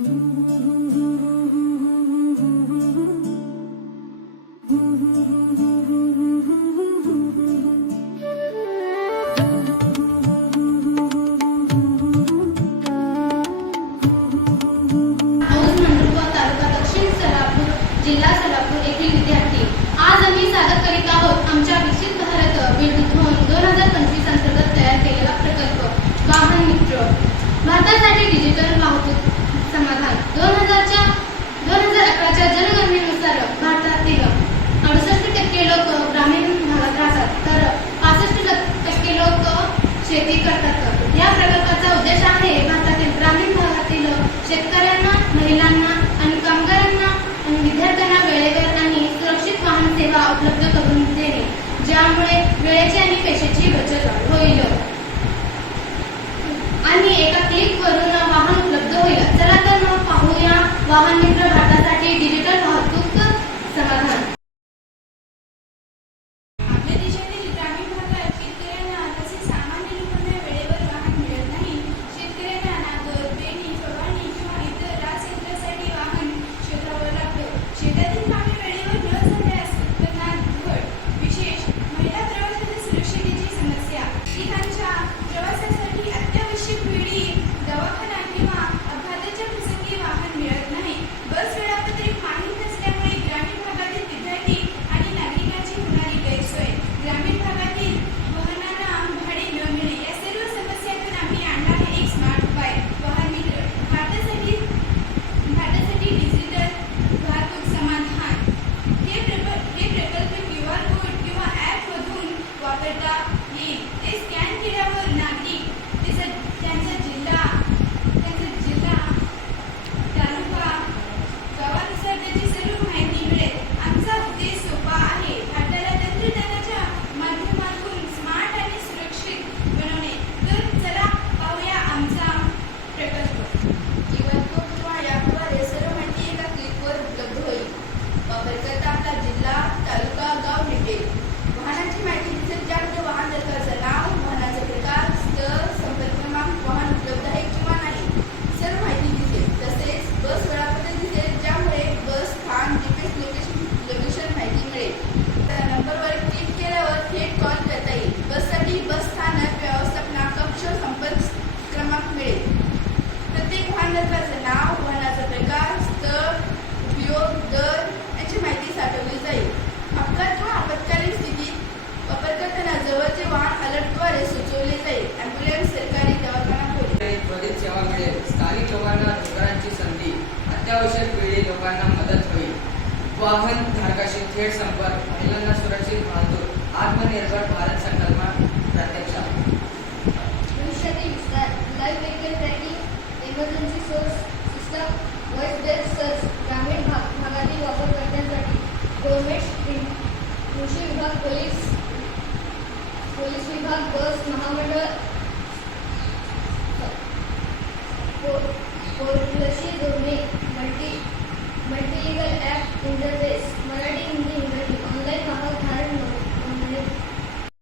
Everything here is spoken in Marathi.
जिल्हा सोलापूर येथील विद्यार्थी आज आम्ही सादर करीत आहोत आमच्या विकसित भारत बिल्डथॉन 2025 अंतर्गत तयार केलेला प्रकल्प वाहन मित्र भारतासाठी डिजिटल वाहतूक समाधान 2011च्या जनगणनेनुसार भारतातील 68% लोक ग्रामीण भागात राहतात तर 65% लोक शेती करतात। या प्रकल्पाचा उद्देश आहे भारतातील ग्रामीण भागातील शेतकऱ्यांना, महिलांना आणि कामगारांना आणि विद्यार्थ्यांना वेळेवर आणि सुरक्षित वाहन सेवा उपलब्ध करून देणे, ज्यामुळे वेळेची आणि पैशाची बचत होईल आणि एका क्लिकवरून वाहन उपलब्ध होईल। चला तर मग पाहूया वाहन मित्र भारतासाठी डिजिटल वाहतूक समाधान। आपल्या देशातील ग्रामीण भागात शेतकऱ्यांना तसेच सामान्य लोकांना वेळेवर वाहन मिळत नाही। शेतकऱ्यांना नांगर, पेरणी, फवारणी किंवा इतर राजयंत्रासाठी वाहन शोधावं लागतं। शेतातील कामे वेळेवर न झाल्यास उत्पन्नात घट, विशेष महिला प्रवाशांच्या सुरक्षतेची समस्या, त्यांच्या प्रवासासाठी अत्यावश्यक वेळी दवाखाना किंवा अपघाताच्या प्रसंगी वाहन मिळत नाही। बस वेळापत्रक माहीत नसल्यामुळे ग्रामीण भागातील विद्यार्थी आणि नागरिकांची होणारी गैरसोय, ग्रामीण भागातील वाहनांना भाडे न मिळणे, या सर्व समस्यांतून आम्ही आणला आहे एक स्मार्ट उपाय वाहन मित्र भारतासाठी डिजिटल वाहतूक समाधान। हे प्रकल्प QR कोड किंवा ॲप मधून वापरता येईल। ते स्कॅन केल्यावर नागरिक त्यांचा जिल्हा, तालुका, गावानुसार त्याची सर्व माहिती मिळेल। आमचा उद्देश सोपा आहे, भारताला तंत्रज्ञानाच्या माध्यमातून स्मार्ट आणि सुरक्षित बनवणे। तर चला पाहूया आमचा प्रकल्प। QR कोड किंवा ॲपद्वारे सर्व माहिती एका क्लिकवर उपलब्ध होईल। वापरकर्ता आपला जिल्हा, तालुका, गाव निवडेल। वाहनाची माहिती दिसेल, ज्यामध्ये वाहन चालकाचं नाव, वाहनाचा प्रकार, स्तर, संपर्क क्रमांक, वाहन उपलब्ध आहे किंवा नाही, सर्व माहिती दिसेल। तसेच बस वेळापत्रक दिसेल, ज्यामुळे बस स्थान, GPS लोकेशन माहिती मिळेल। त्या नंबरवर क्लिक केल्यावर थेट कॉल करता येईल। बससाठी बस स्थानक, व्यवस्थापना कक्ष, संपर्क क्रमांक मिळेल। प्रत्येक वाहन चालकाचं नाव, वाहनाचा प्रकार, स्तर, उपयोग, दर याची माहिती साठवली जाईल। अपघात किंवा आपत्कालीन स्थितीत वापरकर्त्यांना जवळचे वाहन अलर्टद्वारे सुचवले जाईल। ॲम्ब्युलन्स, सरकारी दवाखाना, पोलीस त्वरित सेवा मिळेल। स्थानिक लोकांना रोजगाराची संधी, अत्यावश्यक वेळी लोकांना मदत होईल। वाहन धारकाशी थेट संपर्क, महिलांना सुरक्षित वाहतूक, आत्मनिर्भर भारत संकल्पना प्रत्यक्षात। भविष्यातील विस्तार, live vehicle tracking, emergency source system, voice based search, ग्रामीण भागातील वापरकर्त्यांसाठी गव्हर्नमेंट, कृषी विभाग, पोलीस विभाग, बस महामंडळ, पोर्टलशी जोडणे, मल्टीलिगल ॲप इंटरफेस,